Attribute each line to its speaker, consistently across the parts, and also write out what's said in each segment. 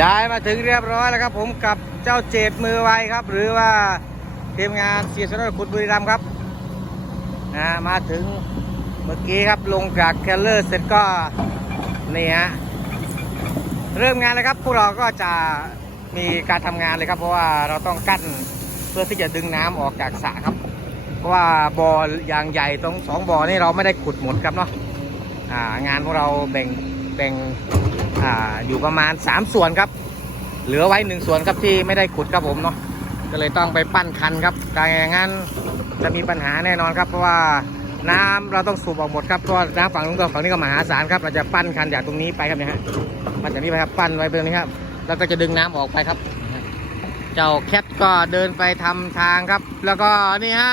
Speaker 1: ย้ายมาถึงเรียบร้อยแล้วครับ ผมกับเจ้าเจดมือไวครับ หรือว่าทีมงานเสียสนขุดบุรีรัมย์ครับนะมาถึงเมื่อกี้ครับลงจากแคลเลอร์เสร็จก็นี่ฮะเริ่มงานเลยครับ พวกเราก็จะมีการทำงานเลยครับ เพราะว่าเราต้องกั้นเพื่อที่จะดึงน้ำออกจากสระครับ เพราะว่าบ่อยางใหญ่ตรงสองบ่อนี่เราไม่ได้ขุดหมดครับเนาะงานพวกเราแบ่งแบ่ง อ่าอยู่ประมาณ 3 ส่วนครับ เหลือไว้หนึ่งส่วนครับที่ไม่ได้ขุดครับผมเนาะก็เลยต้องไปปั้นคันครับการอย่างนั้นจะมีปัญหาแน่นอนครับ เพราะว่าน้ำเราต้องสูบออกหมดครับเพราะน้ำฝั่งนู้นกับฝั่งนี้ก็มหาศาลครับเราจะปั้นคันจากตรงนี้ไปครับเนี่ยฮะปั้นจากนี้ไปครับปั้นไว้ตรงนี้ครับแล้วก็จะดึงน้ำออกไปครับ เจ้าแคทก็เดินไปทำทางครับ แล้วก็นี่ฮะ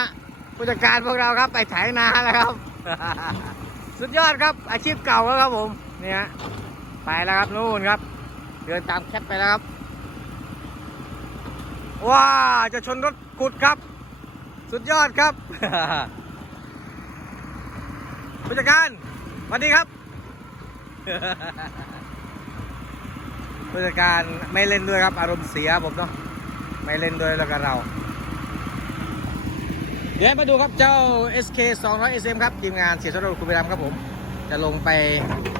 Speaker 1: ผู้จัดการพวกเราครับไปไถนาแล้วครับ สุดยอดครับอาชีพเก่าแล้วครับผมเนี่ฮะ ไปแล้วครับนู่นครับ เดินตามแคทไปแล้วครับ ว้าจะชนรถขุดครับ สุดยอดครับผู้จัดการสวัสดีครับผู้จัดการไม่เล่นด้วยครับ อารมณ์เสียผมเนาะไม่เล่นด้วยแล้วกันเรา เดี๋ยวมาดูครับเจ้า SK 200 SM ครับทีมงานเสียสระคุณไปรำครับผม จะลงไป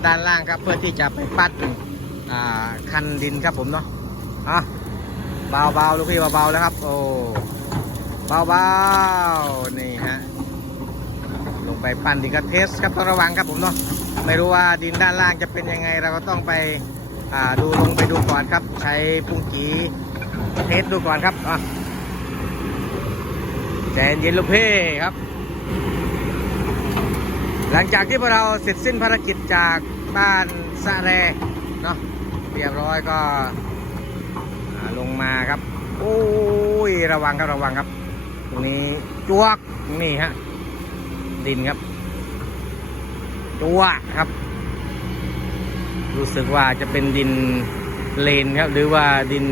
Speaker 1: ด้านล่างครับ เพื่อที่จะไปปัดอ่าคันดินครับผมเนาะอะเบาๆลูกพี่เบาๆแล้วครับ โอ้เบาๆนี่ฮะลงไปปั้นดินก็เทสครับต้องระวังครับผมเนาะไม่รู้ว่าดินด้านล่างจะเป็นยังไง เราก็ต้องไปอ่าดูลงไปดูก่อนครับ ใช้ปุ้งกีเทสดูก่อนครับอะใจเย็นลูกเพ่ครับ หลังจากที่พวกเราเสร็จสิ้นภารกิจจากบ้านสะแรเนาะเรียบร้อยก็ลงมาครับ โอ้ยระวังครับระวังครับ ตรงนี้จวกนี่ฮะดินครับจวกครับ รู้สึกว่าจะเป็นดินเลนครับ หรือว่าดิน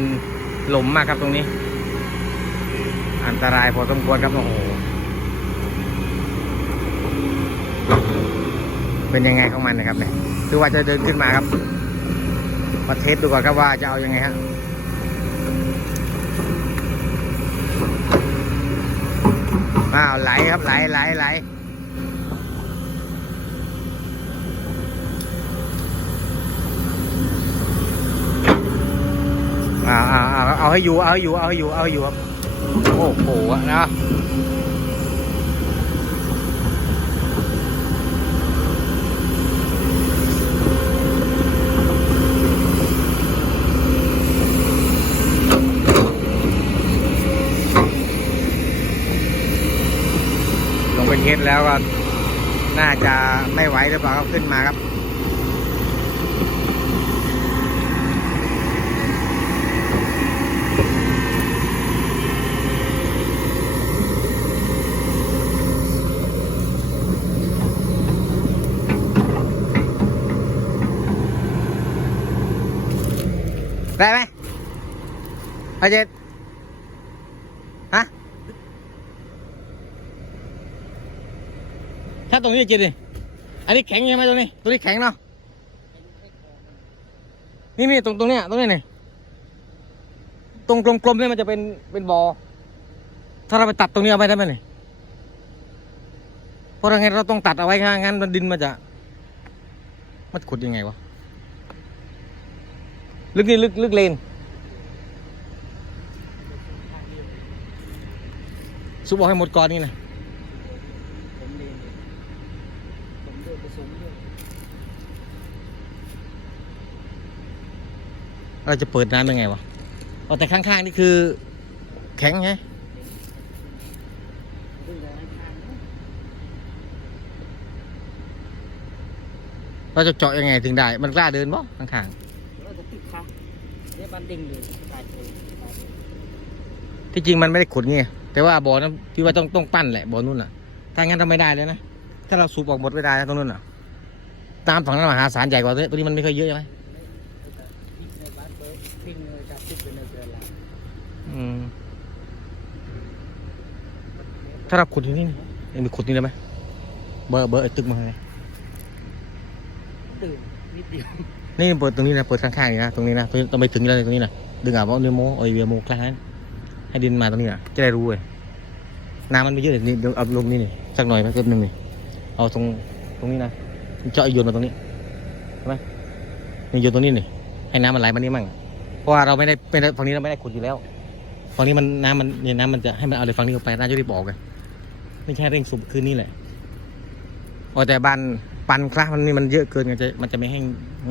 Speaker 1: หล่มมากครับตรงนี้ อันตรายพอสมควรครับโอ้โห เป็นยังไงของมันนะครับเนี่ยดูว่าจะเดินขึ้นมาครับ มาเทสดูก่อนครับว่าจะเอายังไงฮะอ้าวไหลครับไหลไหลไหลอ่าอ่าอ่าเอาให้อยู่เอาให้อยู่เอาให้อยู่เอาให้อยู่ครับโอ้โหนะลงไปเท สแล้วก็น่าจะไม่ไหวหรือเปล่าครับขึ้นมาครับได้ไหมอาเจตฮะ ตรงนี้เจตดิอันนี้แข็งใช่ไหมตรงนี้ตรงนี้แข็งเนาะนี่นี่ตรงตรงเนี้ยตรงนี้นี่ตรงกลมๆเนี่ยมันจะเป็นเป็นบอถ้าเราไปตัดตรงนี้เอาไว้ได้ไหมนี่เพราะงั้นเราต้องตัดเอาไว้งั้นงั้นมันดินมันจะมันขุดยังไงวะลึกนี่ลึกลึกเลนซุบอกให้หมดก่อนนี่นะ
Speaker 2: ผมเรียนผมเดินผสมด้วย
Speaker 1: เราจะเปิดน้ำยังไงวะเอาแต่ข้างๆนี่คือ แข็งไง
Speaker 2: ด้วยแต่ละทางนะ
Speaker 1: เราจะเจาะยังไงถึงได้ มันกล้าเดินบ่ข้าง
Speaker 2: เราจะติดค่ะเนี่ยบันดิ่งเลยตายเลยตายเลย
Speaker 1: ๆที่จริงมันไม่ได้ขุดงี้แต่ว่าบ่อนั้นพี่ว่าต้องต้องปั้นแหละบ่อนู่นน่ะ ถ้างั้นทำไม่ได้เลยนะ ถ้าเราสูบออกหมดไม่ได้นะตรงนู้นน่ะตามฝั่งนั้นมหาศาลใหญ่กว่าตัวนี้ตัวนี้มันไม่ค่อยเยอะใช่ไหม
Speaker 2: พิกในบ้านเบิร์ดพิงเลยครับพิกเป็นในเดือนละ
Speaker 1: อืม ถ้าเราขุดที่นี่เอ็งไปขุดนี่ได้ไหมเบอร์เบอร์ไอ้ตึกมาไง
Speaker 2: ตื่นนิดเดียว
Speaker 1: นี่เปิดตรงนี้นะเปิดข้างๆนี่นะตรงนี้นะตรงนี้ต้องไปถึงแล้วตรงนี้นะดึงอะว่าเนโมโอยเวียโมคลานให้ดินมาตรงนี้นะจะได้รู้เลยน้ำมันไม่เยอะเลยนี่เดี๋ยวเอาลงนี่นี่สักหน่อยไหมเพิ่มหนึ่งนี่เอาตรงตรงนี้นะเจาะโยนมาตรงนี้ใช่ไหมนี่โยนตรงนี้นี่ให้น้ำมันไหลมานี่มั่งเพราะว่าเราไม่ได้ไม่ได้ฝั่งนี้เราไม่ได้ขุดอยู่แล้วฝั่งนี้มันน้ำมันเนี่ยน้ำมันจะให้มันเอาเลยฝั่งนี้เข้าไปน่าจะรีบออกเลย ไม่ใช่เร่งสูบคืนนี่แหละโอ้แต่บ้านปันคลามันนี่มันเยอะเกินไงจะมันจะไม่แห้ง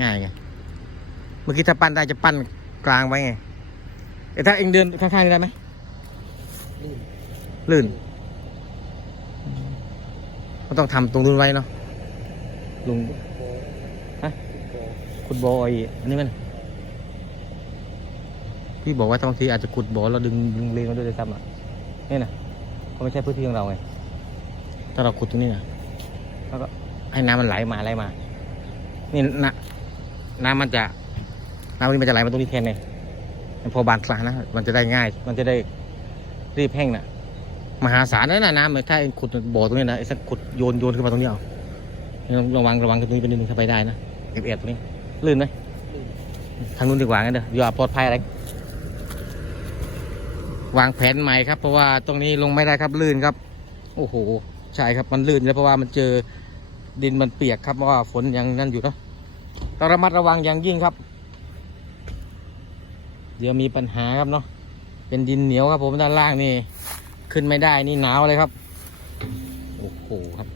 Speaker 1: ง่ายไงเมื่อกี้ถ้าปั้นได้จะปั้นกลางไว้ไงแต่ถ้าเองเดินข้างๆนี่ได้ไหม
Speaker 2: ลื่น
Speaker 1: ลื่นก็ต้องทำตรงนู้นไว้เนาะลุง
Speaker 2: โบ
Speaker 1: ฮะ
Speaker 2: โบ
Speaker 1: ขุดบ่อไอ้อันนี้มันพี่บอกว่าบางทีอาจจะขุดบ่อเราดึงดึงเลนมาด้วยซ้ำอะนี่นะเขาะไม่ใช่พื้นที่ของเราไง ถ้าเราขุดตรงนี้นะแล้วก็ให้น้ำมันไหลมาไหลมา นี่นะน้ำมันจะน้ำนี้มันจะไหลมาตรงนี้แทนไงพอบานคลานะ มันจะได้ง่าย มันจะได้รีบแห้งนะมหาศาลนั่นนะน้ำถ้าเองขุดบ่อตรงนี้นะไอ้สักขุดโยนโยนขึ้นมาตรงนี้เอาระวังระวังตรงนี้เป็นนิดนึงถ้าไปได้นะเอ็บเอ็ดตรงนี้ ลื่นไหม
Speaker 2: ลื่น
Speaker 1: ทางนู้นดีกว่างั้นเด้ออย่าปลอดภัยอะไรวางแผนใหม่ครับ เพราะว่าตรงนี้ลงไม่ได้ครับลื่นครับ โอ้โห ใช่ครับมันลื่นแล้วเพราะว่ามันเจอดินมันเปียกครับเพราะว่าฝนยังนั่นอยู่เนาะต้องระมัดระวังอย่างยิ่งครับ เดี๋ยวมีปัญหาครับเนาะเป็นดินเหนียวครับผมด้านล่างนี่ ขึ้นไม่ได้นี่หนาวเลยครับ โอ้โหครับ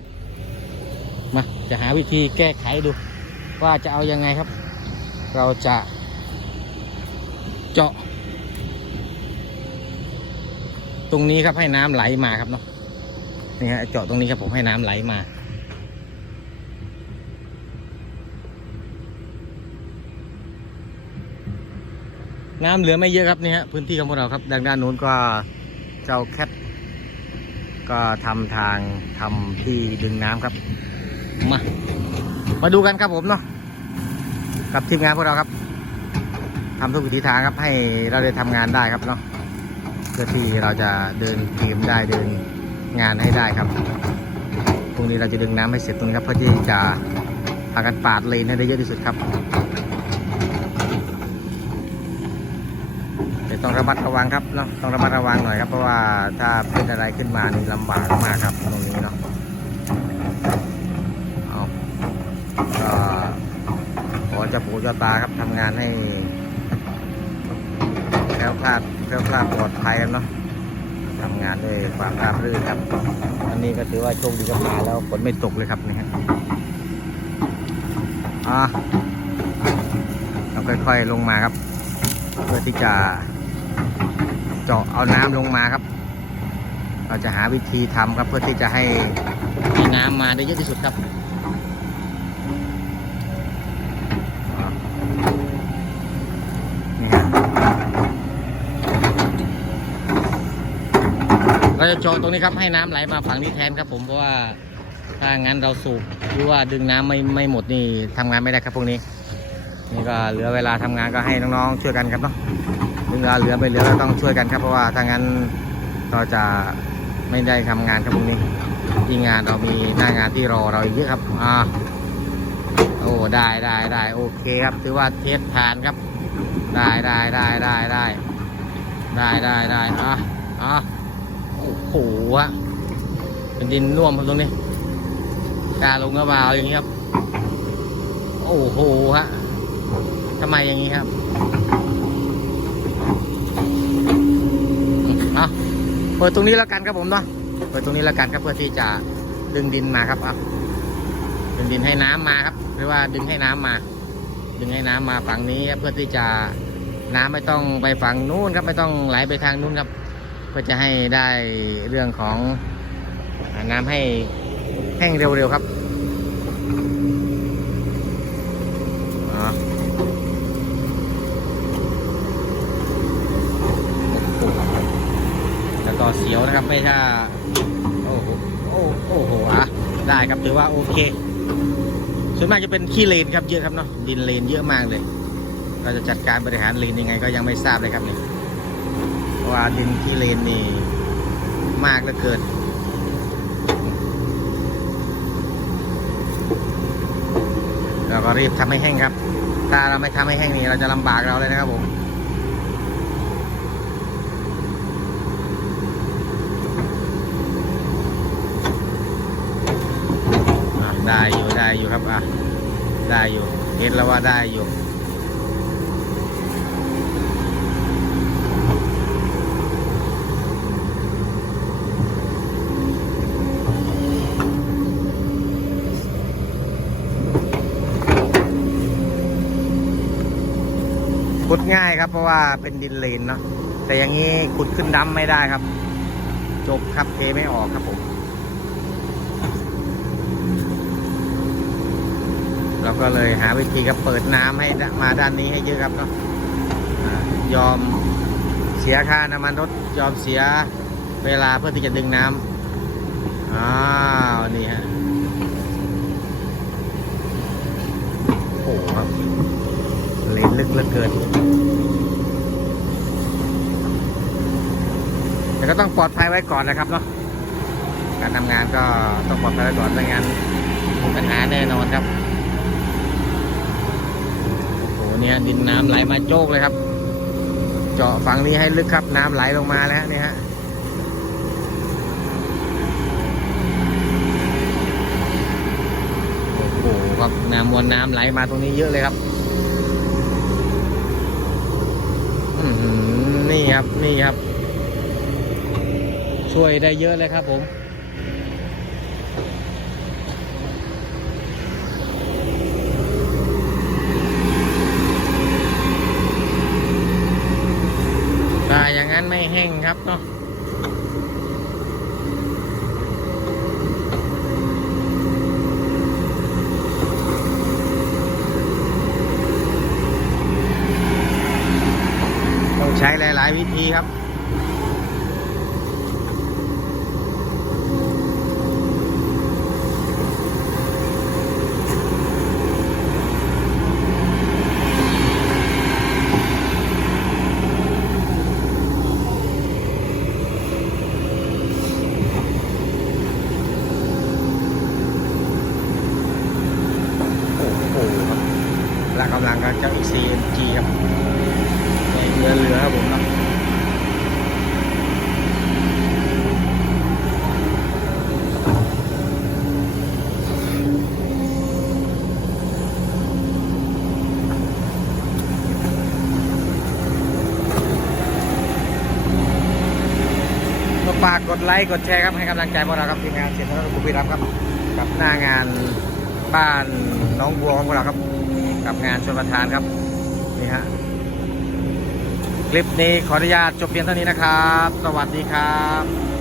Speaker 1: มาจะหาวิธีแก้ไขดู ว่าจะเอายังไงครับ เราจะเจาะ ตรงนี้ครับให้น้ำไหลมาครับเนาะ นี่ฮะเจาะตรงนี้ครับผมให้น้ำไหลมา น้ำเหลือไม่เยอะครับนี่ฮะพื้นที่ของพวกเราครับด้านด้านนู้นก็เจ้าแคทก็ทำทางทำที่ดึงน้ำครับมามาดูกันครับผมเนาะกับทีมงานพวกเราครับทำทุกวิถีทางครับให้เราได้ทำงานได้ครับเนาะเพื่อที่เราจะเดินทีมได้เดิน งานให้ได้ครับพรุ่งนี้เราจะดึงน้ำให้เสร็จตรงนี้ครับเพื่อที่จะพากันปาดเลนให้ได้เยอะที่สุดครับแต่ต้องระมัดระวังครับเนาะต้องระมัดระวังหน่อยครับเพราะว่าถ้าเป็นอะไรขึ้นมานี่ลำบากมากครับ ตรงนี้เนาะเอาก็ขอจะปูจะตาครับทำงานให้แคล้วคลาดแคล้วคลาดปลอดภัยครับเนาะ ทำงานด้วยความราบรื่นครับอันนี้ก็ถือว่าโชคดีกับมาแล้วฝนไม่ตกเลยครับนี่ฮะอะเราค่อยๆลงมาครับ เพื่อที่จะเจาะเอาน้ำลงมาครับ เราจะหาวิธีทำครับเพื่อที่จะให้ให้น้ำมาได้เยอะที่สุดครับอะนี่ฮะ เราจะเจาะตรงนี้ครับให้น้ำไหลมาฝั่งนี้แทนครับ ผมเพราะว่าถ้างั้นเราสูบหรือว่าดึงน้ำไม่ไม่หมดนี่ทำงานไม่ได้ครับพวกนี้ นี่ก็เหลือเวลาทำงานก็ให้น้องๆช่วยกันครับเนาะเวลาเหลือไปเหลือก็ต้องช่วยกันครับ เพราะว่าถ้างั้นเราจะไม่ได้ทำงานครับพรุ่งนี้ที่งานเรามีหน้างานที่รอเราอีกเยอะครับอ่าโอ้ได้ได้ได้โอเคครับถือว่าเทสผ่านครับ ได้ได้ได้ได้ได้ได้ได้ได้อะอะ โอ้โหอะเป็นดินน่วมครับตรงนี้กาลงกระบาอย่างนี้ครับ โอ้โหฮะทำไมอย่างนี้ครับเอาเปิดตรงนี้แล้วกันครับผมเนาะเปิดตรงนี้แล้วกันครับเพื่อที่จะดึงดินมาครับเอาดึงดินให้น้ำมาครับ หรือว่าดึงให้น้ำมา ดึงให้น้ำมาฝั่งนี้เพื่อที่จะน้ำไม่ต้องไปฝั่งนู้นครับไม่ต้องไหลไปทางนู้นครับ เพื่อจะให้ได้เรื่องของน้ำให้แห้งเร็วๆครับอ๋อแต่ต่อเสียวนะครับไม่ถ้าโอ้โหโอ้โอ้โหอะได้ครับถือว่าโอเคส่วนมากจะเป็นขี้เลนครับเยอะครับเนาะดินเลนเยอะมากเลย เราจะจัดการบริหารเลนยังไงก็ยังไม่ทราบเลยครับนี่เพราะ ว่าดินขี้เลนนี่มากเหลือเกินเราก็รีบทำให้แห้งครับ ถ้าเราไม่ทำให้แห้งนี่เราจะลำบากเราเลยนะครับผมได้อยู่ได้อยู่ครับอะได้อยู่ เห็นแล้วว่าได้อยู่ ง่ายครับ เพราะว่าเป็นดินเลนเนาะแต่อย่างนี้ขุดขึ้นดำไม่ได้ครับ จบครับเทไม่ออกครับผมเราก็เลยหาวิธีครับเปิดน้ำให้มาด้านนี้ให้เยอะครับเนาะยอมเสียค่าน้ำมันรถยอมเสียเวลาเพื่อที่จะดึงน้ำอ้าวนี่ฮะโอ้โหครับ นลึกเหลือเกิน แต่ก็ต้องปลอดภัยไว้ก่อนนะครับเนาะการทำงานก็ต้องปลอดภัยไว้ก่อนไม่งั้นมีปัญหาแน่นอนครับโอ้โหเนี่ยดินน้ำไหลมาโจกเลยครับ เจาะฝั่งนี้ให้ลึกครับ น้ำไหลลงมาแล้วเนี่ยฮะโอ้โหครับน้ำมวลน้ำไหลมาตรงนี้เยอะเลยครับอื้อหื นี่ครับ นี่ครับ ช่วยได้เยอะเลยครับผม ถ้าอย่างนั้นไม่แห้งครับเนาะใช้หลาย ๆ วิ ธีครับโอ้โหครับและกำลังกับเจ้า CMG ครับในเรือเรือครับผมเนาะก็ฝากกด ไลค์กดแชร์ครับให้กำลังใจพวกเราครับทีมงานเสียงรถกุบิรัมครับกับหน้างานบ้านน้องบัวของพวกเราครับ กับงานชนประทานครับนี่ฮะคลิปนี้ขออนุญาตจบเพียงเท่านี้นะครับ สวัสดีครับ